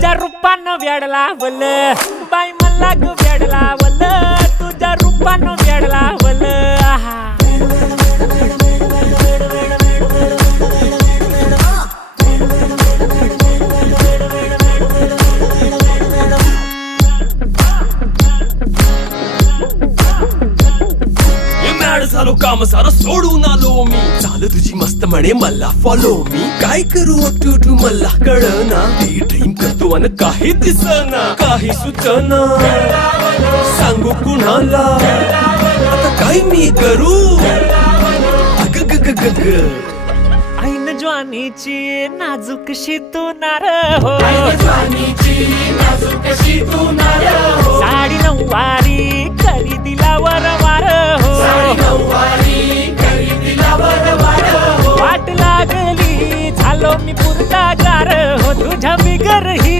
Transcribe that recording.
तुझ्या रूपानं वेड लावल बाई मला ग वेड लावल तुझ्या रूपानं वेड लावल आहा झालो काम सारं सोडून आलो मी चाल तुझी मस्त म्हणे मला फॉलो मी काय करू टू मला कळना ती ड्रीम करतो अन काही दिसना काही सुचना सांगू कुणाला आता काय मी करू अग ग ग ग ग ऐन ज्वानीची नाजूकशी तू नार हो साडी नऊवारी करी दिला वरवार हो वाट लागली झालो मी पुरता गार हो तुझ्या बिगर ही